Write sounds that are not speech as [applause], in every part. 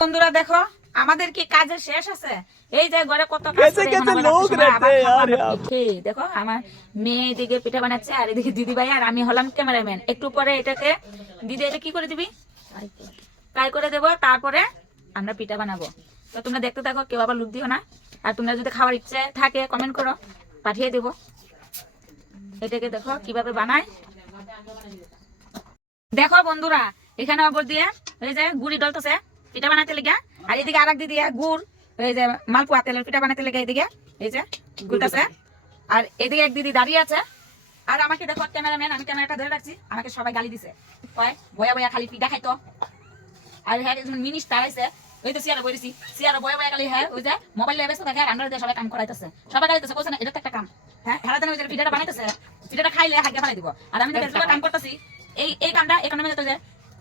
বন্ধুরা দেখো আমাদের কি কাজের শেষ আছে? এই যে ঘরে কত দেখো আমার মেয়ে এদিকে পিঠা বানাচ্ছে আর এদিকে দিদি ভাই আর আমি হলাম ক্যামেরাম্যান। একটু পরে এটাকে দিদি এটা কি করে দিবি? করে দেবো। তারপরে আমরা পিঠা বানাবো। তো তোমরা দেখতে থাকো কেউ আবার লুক দিও না। আর তোমরা যদি খাওয়ার ইচ্ছে থাকে কমেন্ট করো পাঠিয়ে দেবো। এটাকে দেখো কীভাবে বানায়। দেখো বন্ধুরা এখানে অপর দিয়ে এই যে গুড়ি ডলতেছে। পিঠা বানাতে লেগে আর এদিকে আর এক দিদি গুড় এই যে মালপোয়া তেলের পিঠা বানাতে লেগে এদিকে এই যে গুড়টাছে আর এদিকে এক দিদি দাঁড়িয়ে আছে। আর আমাকে দেখো ক্যামেরাম্যান আমি ক্যামেরাটা ধরে রাখছি আমাকে সবাই গালি দিছে। কয় বয়া বয়া খালি পিঠা খাইতো। আর হ্যাঁ একজন মিনিস তারাইছে ওই তো সিয়ারা বইছি সিয়ারা বয়া বয়া খালি হ্যাঁ ওই যে মোবাইল লেবে থাকে আর আমরা সবাই কাম করাইতেছে। সবাই গালিতেছে বলছে না এটা তো একটা কাম। হ্যাঁ হেরা জানে ওই যে পিঠাটা বানাইতেছে পিঠাটা খাইলে হাগে ফেলাই দিব। আর আমি তো কাম করতেছি এই এই কামটা এই কামটা মেয়ে যে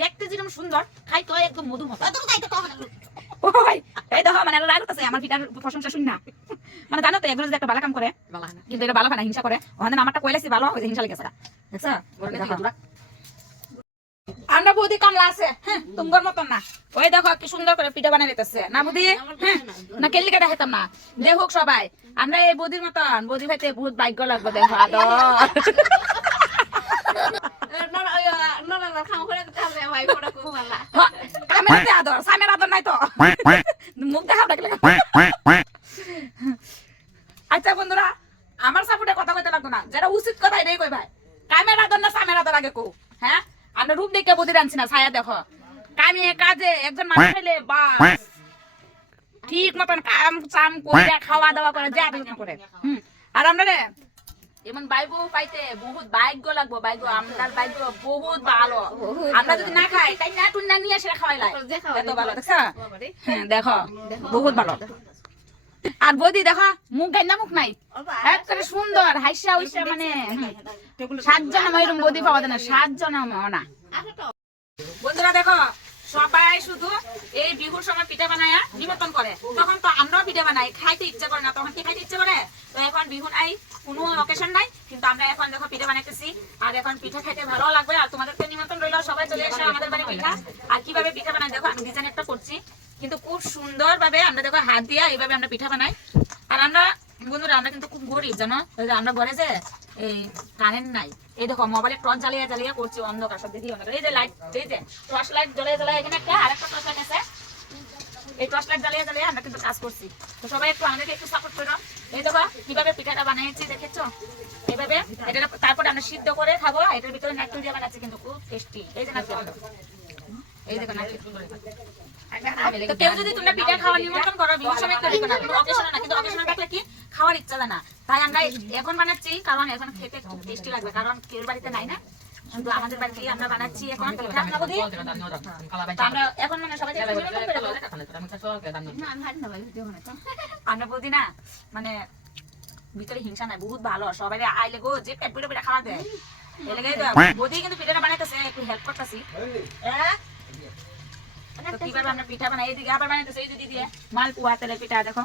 দেখতে যেরকম সুন্দর খাইতো একদম মধু মতো ওই এই দেখো মানে রাগ করতেছে আমার পিঠার প্রশংসা শুন না। মানে জানো তো যদি একটা ভালো কাম করে কিন্তু এটা হয় না। হিংসা করে ওখানে আমারটা কইলাছি ভালো যে হিংসা লেগেছে দেখছ? আমরা বৌদি কামলা আছে হ্যাঁ তোমার মতন না। ওই দেখো কি সুন্দর করে পিঠা বানিয়ে দিতেছে না বৌদি? হ্যাঁ না কেলি কেটে খেতাম না। দেখুক সবাই আমরা এই বৌদির মতন বৌদি ভাইতে বহুত ভাগ্য লাগবে দেখো আদর। ক্যামেরাতে আদর সামের নাই তো। মুখ দেখাও আচ্ছা বন্ধুরা আমার সাপোর্টে কথা কইতে লাগতো না। যেটা উচিত কথা এটাই কই ভাই। কামের আদর না সামের আদর আগে কো হ্যাঁ? আমরা রূপ দেখে বদির আনছি না ছায়া দেখো। কামে কাজে একজন মানুষ হইলে বাস। ঠিক মতন কাম চাম করে খাওয়া দাওয়া করে যা করে। হুম। আর আমরা রে এমন বাইবো পাইতে বহুত ভাগ্য লাগবো ভাগ্য আমরার ভাগ্য বহুত ভালো। আমরা যদি না খাই তাই না টুন্না নিয়ে এসে খাওয়াই লাই। এত ভালো দেখছ? হ্যাঁ দেখো বহুত ভালো। আর বৌদি দেখো মুখ গাইনা মুখ নাই। একেবারে সুন্দর হাইসা উইসা মানে সাত জন এরকম বৌদি পাওয়া যায় না সাত জন না বন্ধুরা দেখো সবাই শুধু এই বিহুর সময় পিঠা বানায় নিমন্ত্রণ করে। তখন তো আমরাও পিঠা বানাই খাইতে ইচ্ছা করে না তখন কি খাইতে ইচ্ছা করে? তো এখন কোনো অকেশন নাই, কিন্তু আমরা এখন দেখো বানাইতেছি, আর এখন ভালো লাগবে, আর তোমাদেরকে নিমন্ত্রণ রইল সবাই চলে আমাদের বাড়ি পিঠা। আর কীভাবে বানাই, দেখো আমি ডিজাইন একটা করছি, কিন্তু খুব সুন্দর ভাবে আমরা দেখো হাত দিয়া এইভাবে আমরা পিঠা বানাই। আর আমরা, বন্ধুরা, আমরা কিন্তু খুব গরিব, জানো? আমরা ঘরে যে এই কারেন্ট নাই, এই দেখো মোবাইলে টর্চ জ্বালিয়ে জ্বালিয়ে করছি, অন্ধকার, সব দেখি অন্ধকার। এই যে লাইট এই যে টর্চ লাইট জ্বালিয়ে জ্বালিয়ে এখানে একটা আরেকটা টর্চ লাইট আছে এই টর্চ লাইট জ্বালিয়ে জ্বালিয়ে আমরা কিন্তু কাজ করছি। তো সবাই একটু আমাদেরকে একটু সাপোর্ট করো। এই দেখো, কীভাবে পিঠাটা বানিয়েছি দেখেছ? এটা তারপরে আমরা সিদ্ধ করে খাব এটার ভিতরে দিয়ে বানাচ্ছি কিন্তু খুব টেস্টি এই যে এই দেখো কেউ যদি তোমরা পিঠা করো না, কিন্তু কি? খাওয়ার ইচ্ছা না। তাই আমরা এখন বানাচ্ছি, কারণ এখন খেতে খুব টেস্টি লাগবে, কারণ কেউ বাড়িতে নাই না। শুধু আমাদের বাড়িতেই আমরা বানাচ্ছি এখন। পিঠা না বলি তো আমরা এখন মানে সবাই। আমরা না মানে ভিতরে হিংসা নাই বহুত ভালো সবাই আইলে গো যে পেট পুরো পিঠা খাওয়া দেয়। বৌদি কিন্তু পিঠাটা বানাইতেছে একটু হেল্প করতেছি। তো কীভাবে আমরা পিঠা বানাই আবার বানাইতেছে এই যে দিদি মালপুয়া তেলের পিঠা দেখো।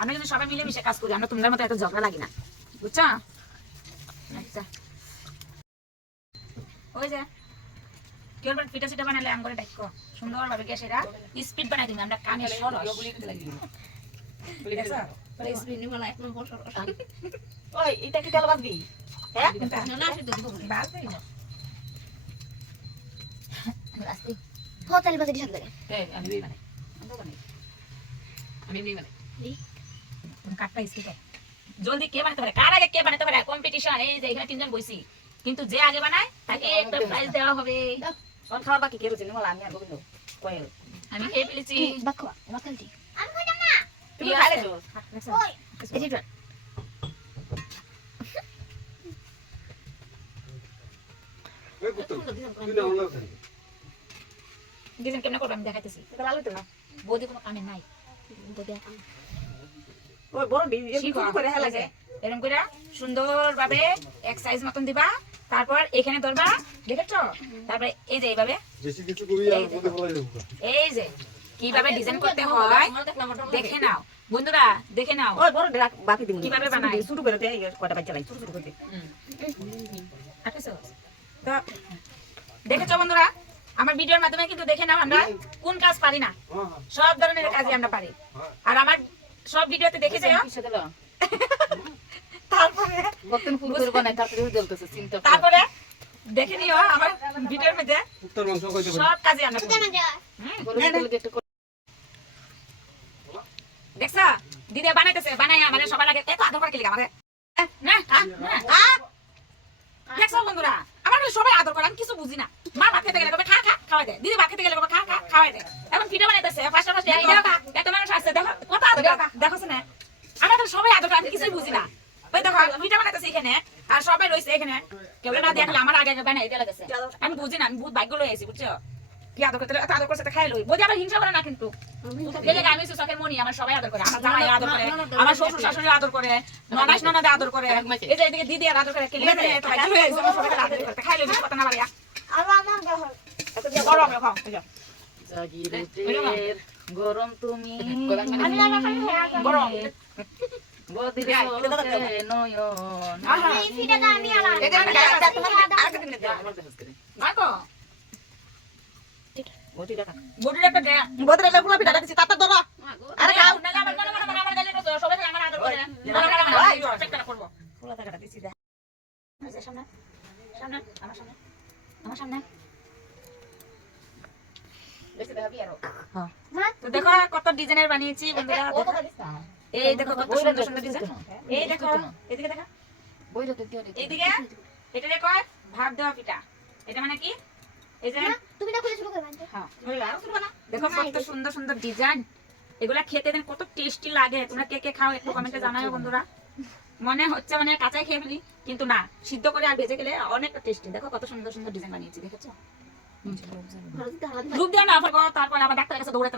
আমরা কিন্তু সবাই মিলে মিশে কাজ করি আমরা তোমাদের মতো এত ঝগড়া লাগি না। বুঝছ আচ্ছা ওই যে কেউ পিঠা সিটা বানালে আম করে সুন্দর ভাবে স্পিড বানাই দিবি আমরা কানে সরস। ওই এটা কি তেল বাঁধবি হ্যাঁ? বাঁধবি না। রাস্তি হোটেল বাজারে সাথে জলদি কে বানাতে পারে? কার আগে কে বানাতে পারে? কম্পিটিশন এই যে এখানে তিনজন বইছি। কিন্তু যে আগে বানায় তাকে একটা প্রাইজ দেওয়া হবে। খাওয়ার বাকি কে বুঝি নিমলা আমি আর গোবিন্দ কয়েল আমি খেয়ে ফেলেছি। বাকো তুমি ডিজাইন কেমন করব আমি দেখাইতেছি। এটা ভালো তো না। বৌদি কোনো কামে নাই। ওই বড় বি করে হেলা যায় এরকম করে সুন্দর ভাবে এক সাইজ মতন দিবা। তারপর এখানে ধরবা দেখেছ? তারপরে এই যে এইভাবে। এই যে। কীভাবে ডিজাইন করতে হয় দেখে নাও। বন্ধুরা দেখে নাও। ওই বড় বাকি দিন কীভাবে বানাই? করে বাচ্চা লাই করে তো দেখেছ বন্ধুরা? আমার ভিডিওর মাধ্যমে কিন্তু দেখে নাও আমরা কোন কাজ পারি না। হ্যাঁ হ্যাঁ। সব ধরনের কাজই আমরা পারি। আর আমার সব ভিডিওতে দেখে যাও [laughs] তারপরে কতদিন ফুল করে বানাই তারপরে জ্বলতেছে চিন্তা করে। তারপরে দেখে নিও আমার ভিডিওর মধ্যে কুত্তার মাংস খাইতে পারি। সব কাজে আমরা করি। হুম, গরুর তেলে একটু করে- দেখছা? দিদি বানাইতেছে বানাই আমাদের সবার আগে। এত আদর করে কি আমাদের না। দেখছ বন্ধুরা? আমার সবাই আদর করে আমি কিছু বুঝি না। মা ভাত খেতে গেলে কবে খা খা খাওয়াই দেয় দিদি ভাত খেতে গেলে কবে খা খা খাওয়াই দেয় এখন পিঠা বানাইতেছে ফার্স্টে ফার্স্টে এত মানুষ আসছে দেখো কত আদর দেখো না আমার তো সবাই আদর করে আমি কিছুই বুঝি না ওই দেখো পিঠা বানাইতেছে এখানে আর সবাই রয়েছে এখানে কেউ না দেখলে আমার আগে আগে বানাই দিয়ে গেছে আমি বুঝি না আমি বহুত ভাগ্য লই আছি বুঝছ কি আদর করতে আদর করছে খাই লই বুঝি আবার হিংসা করে না কিন্তু এই জায়গায় আমি সুসকের মনি আমার সবাই আদর করে আমার জামাই আদর করে আমার শ্বশুর শাশুড়ি আদর করে ননাস ননদে আদর করে এই যে এদিকে দিদি আদর করে কেলে আদর করতে খাই লই কথা না বাড়িয়া গরম খাও গরম তুমি গরম বদিরে চোখে নয়ন আহা এই যে আমি গায়ে হাত তোমার আরেকটা দিন দাও আমার দেখাস করে। মাকো ওটি দেখা সামনে সামনে আমার সামনে আমার সামনে কত ডিজাইনের বানিয়েছি বন্ধুরা। এই দেখো কত সুন্দর সুন্দর ডিজাইন এই দেখো এদিকে দেখো। বইটা তো দিও দিতে। এটা দেখো ভাত দেওয়া পিঠা এটা মানে কি? এই যে তুমি না খুলে শুরু করবে হ্যাঁ দেখো কত সুন্দর সুন্দর ডিজাইন এগুলা খেতে দেন কত টেস্টি লাগে। তোমরা কে কে খাও একটু কমেন্টে জানাও বন্ধুরা। মনে হচ্ছে মানে কাঁচাই খেয়ে ফেলি কিন্তু না সিদ্ধ করে আর ভেজে গেলে অনেকটা টেস্টি দেখো কত সুন্দর সুন্দর ডিজাইন বানিয়েছি দেখেছ? রূপ দিও না তারপর আবার ডাক্তারের কাছে দৌড়াতে